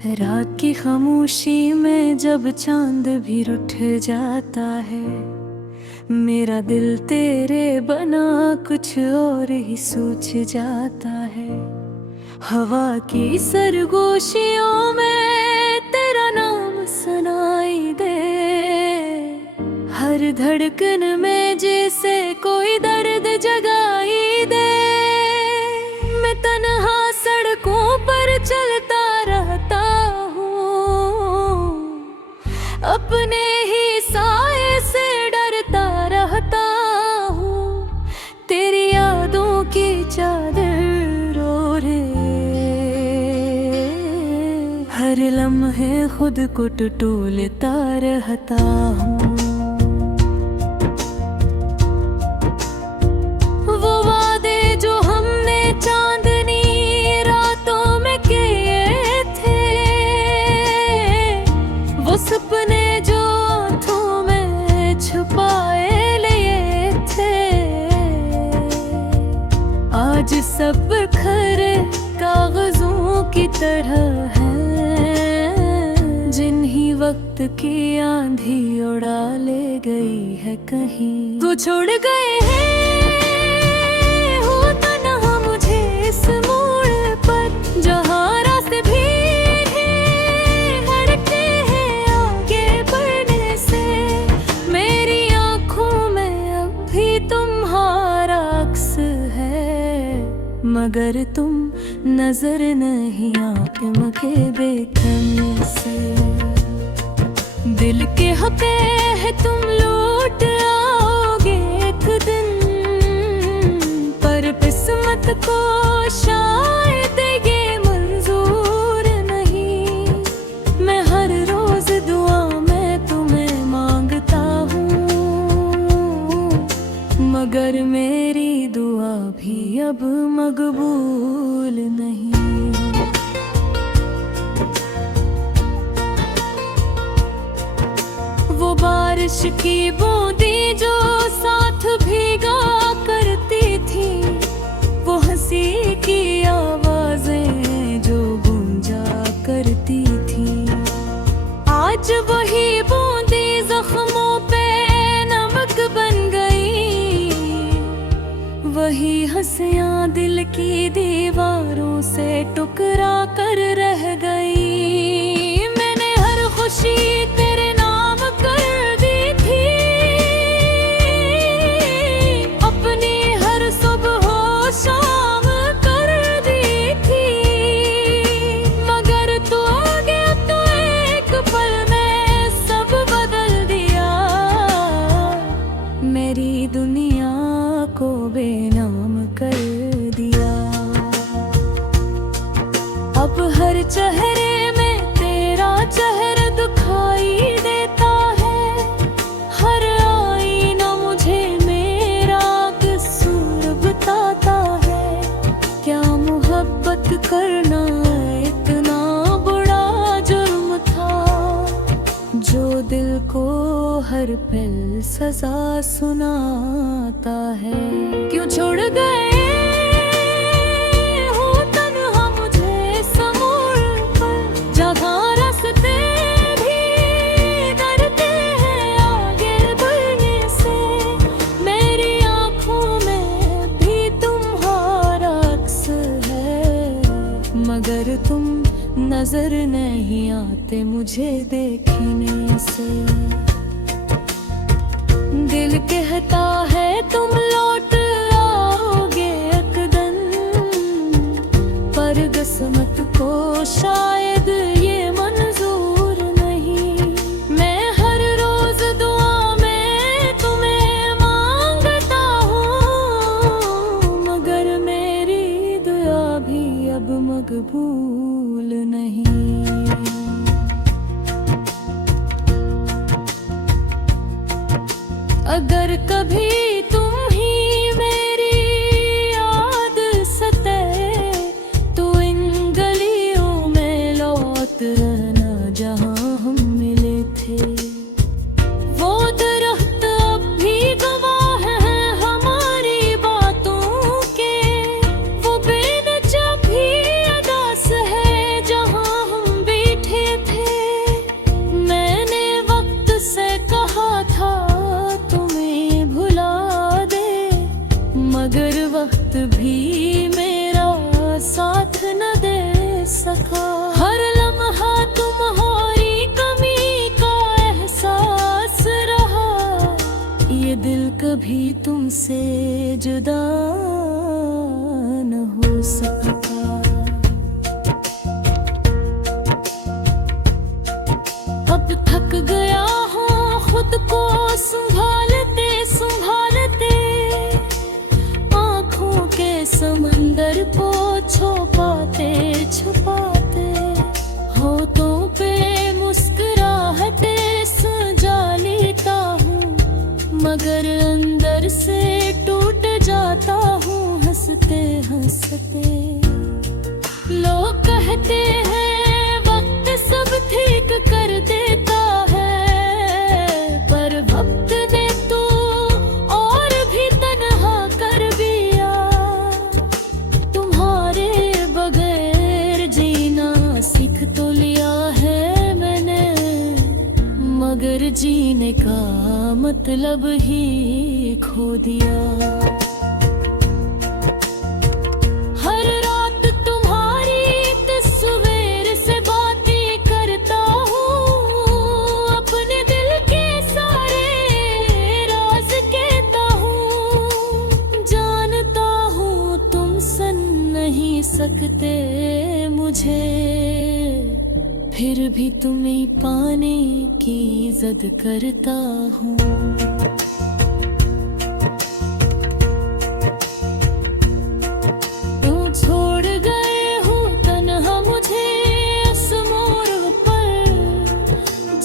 रात की खामोशी में जब चांद भी रुठ जाता है, मेरा दिल तेरे बना कुछ और ही सोच जाता है। हवा की सरगोशियों में तेरा नाम सुनाई दे, हर धड़कन में जैसे कोई दर्द जगाई दे। मैं तन्हा सड़कों पर चलता रहता हूँ, अपने ही साए से डरता रहता हूँ। तेरी यादों की चादर ओढ़े हर लम्हे खुद को टटोलता रहता हूँ। सपने जो आँखों में छुपाए लिए थे, आज सब खरे कागजों की तरह हैं, जिन्हीं वक्त की आंधी उड़ा ले गई है कहीं। तो छोड़ गए हैं हो तन्हा मुझे इस मोड़ पर, जहाँ रास्ते भी मगर तुम नजर नहीं आते मुझे देखने से। दिल के हक़ है तुम लौट आओगे एक दिन, पर किस्मत को शायद ये मंजूर नहीं। मैं हर रोज दुआ में तुम्हें मांगता हूँ, मगर मेरी दुआ भी अब मकबूल नहीं। वो बारिश की बूंदी जो साथ भीगा करती थी, वो हंसी की आवाजें जो गूंजा करती थी, आज वही बूंदी जख्मों पे नमक बन गई। वही हंसियां दिल की दीवारों से टुकरा कर रह गई। मैंने हर खुशी तेरे नाम कर दी थी, अपनी हर सुबह शाम कर दी थी, मगर तू आ गया तो एक पल में सब बदल दिया। मेरी दुनिया को बेनाम कर दिया। अब हर चेहरे में तेरा चेहरा दिखाई देता है, हर आईना मुझे मेरा कसूर बताता है। क्या मोहब्बत करना इतना बड़ा जुर्म था, जो दिल को हर पल सजा सुनाता है। क्यों छोड़ गए हो तन्हा मुझे समूर पर, जहाँ रास्ते भी डरते हैं आगे बढ़ने से। मेरी आँखों में भी तुम्हारा अक्स है, मगर तुम नजर नहीं आते मुझे देखने से। दिल कहता है तुम लौट आओगे एक दिन, पर किस्मत को शायद ये मंजूर नहीं। मैं हर रोज दुआ में तुम्हें मांगता हूँ, मगर मेरी दुआ भी अब मकबूल नहीं। अगर कभी तुम ही मेरी याद सताए, तो इन गलियों में लौट रहना जहाँ हम मिले थे। वो दरख्त अब भी गवाह हैं हमारी बातों के, वो बेनचा भी अदास है जहाँ हम भी कभी तुमसे जुदा न हो सकता। अब थक गया हूँ खुद को संभालते संभालते, आँखों के समंदर को छुपाते छुपाते, होठों पे मुस्कुराहटे सजा लेता हूँ, मगर अंदर से टूट जाता हूँ हंसते हंसते। लोग कहते हैं वक्त सब ठीक कर देता है, पर वक्त ने तो और भी तन्हा कर दिया। तुम्हारे बगैर जीना सीख तो लिया है मैंने, मगर जीने का मतलब ही खो दिया। हर रात तुम्हारी तस्वीर से बातें करता हूँ, अपने दिल के सारे राज कहता हूँ। जानता हूँ तुम सुन नहीं सकते मुझे, फिर भी तुम्हें पाने की जिद करता हूँ। तुम छोड़ गए हो तन्हा मुझे इस मोड़ पर,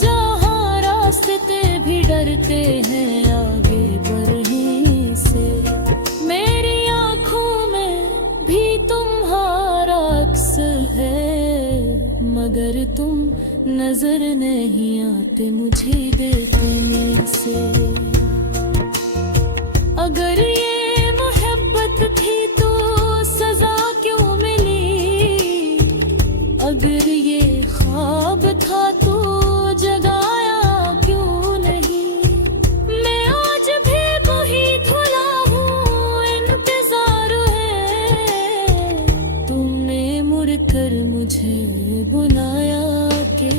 जहाँ रास्ते भी डरते हैं आगे बढ़ने से। मेरी आँखों में भी तुम्हारा अक्स है, मगर तुम नजर नहीं आते मुझे देखने से। अगर ये मोहब्बत थी तो सजा क्यों मिली, अगर ये ख्वाब था तो जगाया क्यों नहीं। मैं आज भी वही धुला हूँ, इंतजार है तुमने मुड़कर मुझे बुलाया के।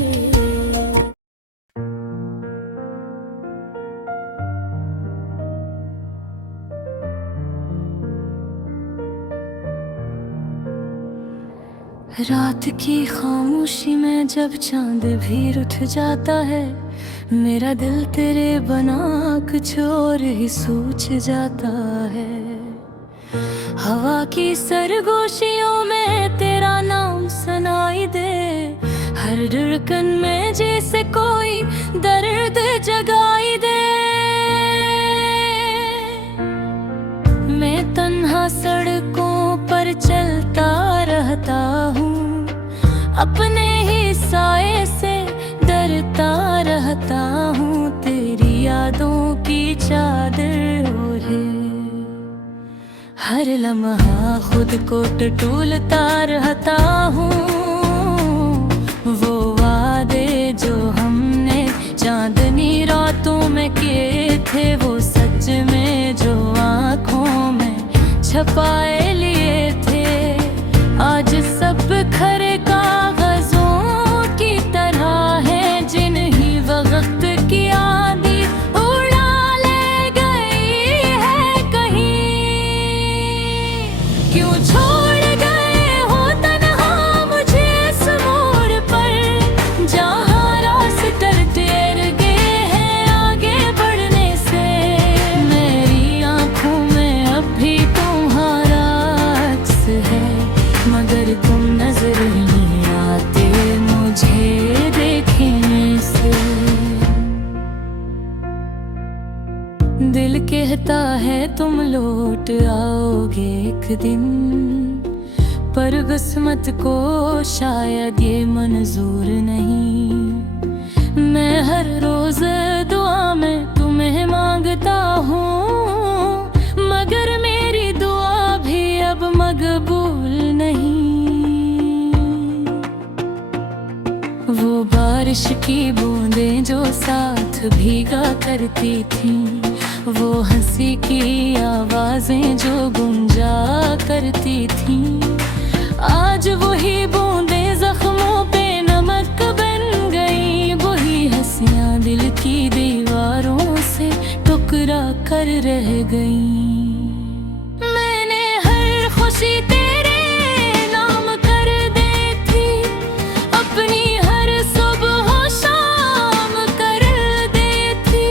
रात की खामोशी में जब चांद भी रुठ जाता है, मेरा दिल तेरे बना कुछ और ही सोच जाता है। हवा की सरगोशियों में तेरा नाम सुनाई दे, हर धड़कन में जैसे कोई दर्द जगाई दे। मैं तन्हा सड़कों पर चलता रहता हूँ, अपने ही साए से डरता रहता हूँ। तेरी यादों की चादर ओढ़े हर लम्हा खुद को टटोलता रहता हूँ। वो वादे जो हमने चांदनी रातों में किए थे, वो सच में जो आँखों में छपाए लिए थे, आज सब खरे कागजों की तरह है, जिन्हीं वक्त की आंधी उड़ा ले गई है कहीं। क्यों छोड़ गए हो तन्हा मुझे इस मोड़ पर, जहाँ रास्ते टेर गए हैं आगे बढ़ने से। मेरी आँखों में अब भी तुम्हारा अक्स है, मगर तुम नजर नहीं आते मुझे देखने से। दिल कहता है तुम लौट आओगे एक दिन, पर किस्मत को शायद ये मंजूर नहीं। मैं हर रोज दुआ में तुम्हें मांगता हूँ, मगर मेरी दुआ भी अब मकबूल नहीं। वो बारिश की बूंदें जो साथ भीगा करती थीं, वो हंसी की आवाजें जो गुंजा करती थीं, आज वही बूंदें जख्मों पे नमक बन गई। वही हंसियां दिल की दीवारों से टुकरा कर रह गई। मैंने हर खुशी तेरे नाम कर दी थी, अपनी हर सुबह शाम कर दी थी,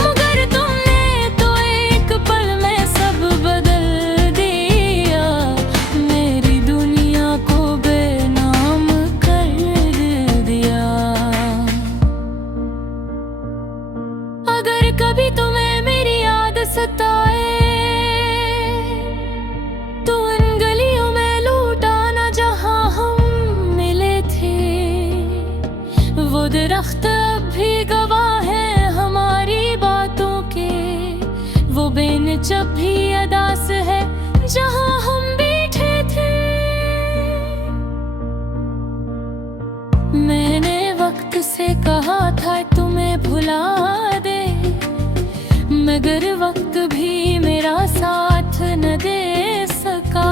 मगर तुमने तो एक पल में सब बदल दिया, मेरी दुनिया को बेनाम कर दिया। अगर कभी तुम्हें मेरी याद सताए तो इन गलियों में लूट आना जहां हम मिले थे। वो दरख्त अब भी गवाह है हमारी बातों के, वो बेंच अब भी अदास है जहां हम बैठे थे। मैंने वक्त से कहा था तुम्हें भुला दे, मगर वक्त भी मेरा साथ न दे सका।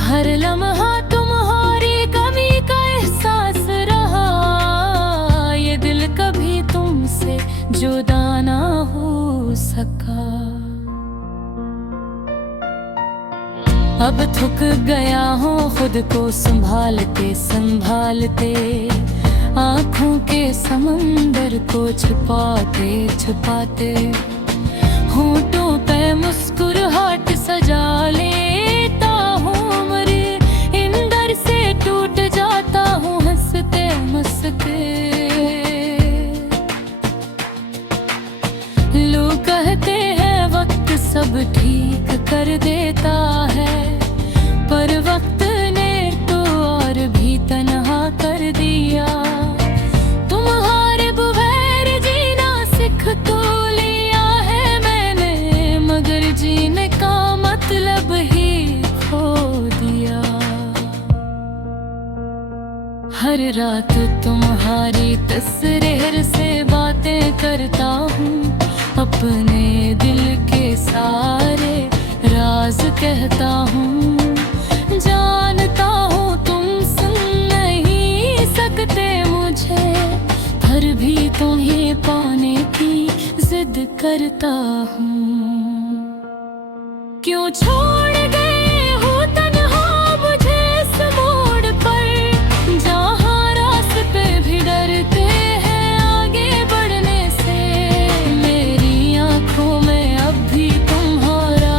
हर लम्हा तुम्हारी कमी का एहसास रहा, ये दिल कभी तुमसे जुदा ना हो सका। अब थक गया हूँ खुद को संभालते संभालते, आँखों के समंदर को छुपाते छुपाते। होठों पे मुस्कुराहट सजा लेता हूँ, मरे इंदर से टूट जाता हूँ हंसते हंसते। लोग कहते हैं वक्त सब ठीक कर देता है, पर वक्त ने तो और भी तन्हा कर दिया। तुम्हारे बगैर जीना सीख तो लिया है मैंने, मगर जीने का मतलब ही खो दिया। हर रात तुम्हारी तस्वीर से बातें करता हूँ, अपने दिल के सारे राज कहता हूँ। जानता हूँ तुम सुन नहीं सकते मुझे, पर भी तुम्हें पाने की जिद करता हूँ। क्यों छोड़ गए हो तन्हा मुझे इस मोड़ पर, जहाँ रास्ते भी डरते हैं आगे बढ़ने से। मेरी आँखों में अब भी तुम्हारा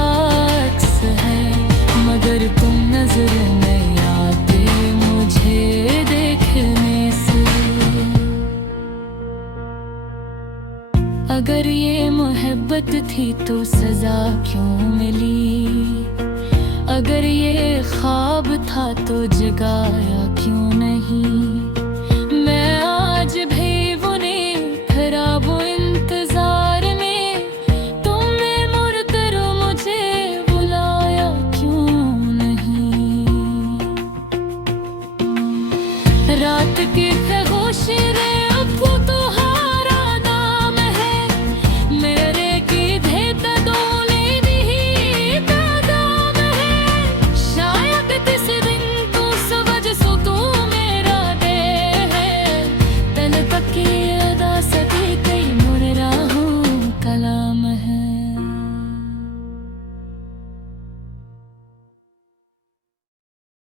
अक्स है, मगर तुम नजर नहीं आते मुझे देखने से। अगर ये मोहब्बत थी तो सजा क्यों मिली, अगर ये ख्वाब था तो जगाया क्यों नहीं।